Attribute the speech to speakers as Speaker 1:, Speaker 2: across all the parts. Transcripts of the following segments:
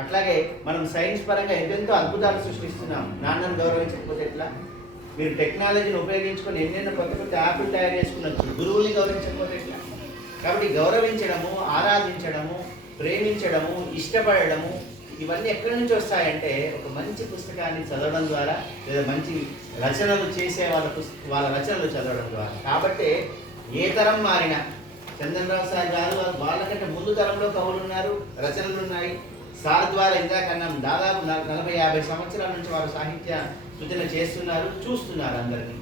Speaker 1: అట్లాగే మనం సైన్స్ పరంగా ఎంతెంతో అద్భుతాలు సృష్టిస్తున్నాం. నాన్నను గౌరవించకపోతే ఎట్లా? మీరు టెక్నాలజీని ఉపయోగించుకొని ఎన్నెన్నో కొత్త కొత్త యాప్లు తయారు చేసుకున్నచ్చు గురువుల్ని గౌరవించకపోతే ఎట్లా? కాబట్టి గౌరవించడము ఆరాధించడము ప్రేమించడము ఇష్టపడము ఇవన్నీ ఎక్కడి నుంచి వస్తాయంటే ఒక మంచి పుస్తకాన్ని చదవడం ద్వారా లేదా మంచి రచనలు చేసే వాళ్ళ పుస్త వాళ్ళ రచనలు చదవడం ద్వారా. కాబట్టి ఏ తరం మారినా చందనరావు సార్ గారు వాళ్ళకంటే ముందు తరంలో కవులు ఉన్నారు రచనలు సార్ ద్వారా ఇంతాకన్నాం దాదాపు నలభై యాభై సంవత్సరాల నుంచి వారు సాహిత్య సృజన చేస్తున్నారు చూస్తున్నారు అందరినీ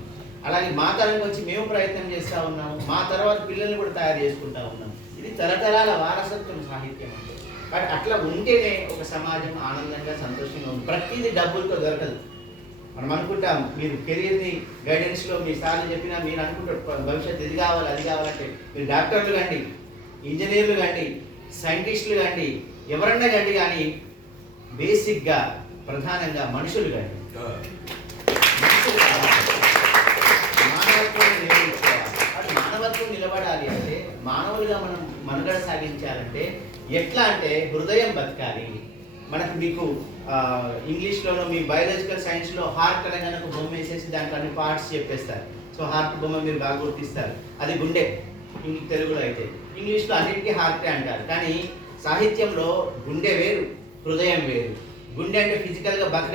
Speaker 1: అలాగే మా తరం వచ్చి మేము ప్రయత్నం చేస్తూ ఉన్నాము మా తర్వాత పిల్లల్ని కూడా తయారు చేసుకుంటా ఉన్నాం ఇది తరతరాల వారసత్వం సాహిత్యం అంటే. బట్ అట్లా ఉంటేనే ఒక సమాజం ఆనందంగా సంతోషంగా ఉంది. ప్రతిదీ డబ్బులతో దొరకదు. మనం అనుకుంటాం మీరు కెరీర్ని గైడెన్స్లో మీ సార్లు చెప్పినా మీరు అనుకుంటారు భవిష్యత్తు ఇది కావాలి అది కావాలంటే మీరు డాక్టర్లు కండి ఇంజనీర్లు కండి సైంటిస్టులు కండి ఎవరన్నా కండి కానీ బేసిక్గా ప్రధానంగా మనుషులు కావాలి. మానవత్వం నిలబెట్టుకోవాలి. అది మానవత్వం నిలబడాలి అంటే మానవులుగా మనం మనుగడ సాగించాలంటే ఎట్లా అంటే హృదయం బతకాలి. మనకు మీకు ఇంగ్లీష్లోనో మీ బయాలజికల్ సైన్స్లో హార్ట్ అనగానే ఒక బొమ్మ వేసేసి దాంట్లో అన్ని పార్ట్స్ చెప్పేస్తారు. సో హార్ట్ బొమ్మ మీరు బాగా గుర్తిస్తారు. అది గుండె. తెలుగులో అయితే. ఇంగ్లీష్లో అన్నింటికీ హార్టే అంటారు. కానీ సాహిత్యంలో గుండె వేరు హృదయం వేరు. గుండె అంటే ఫిజికల్గా బతక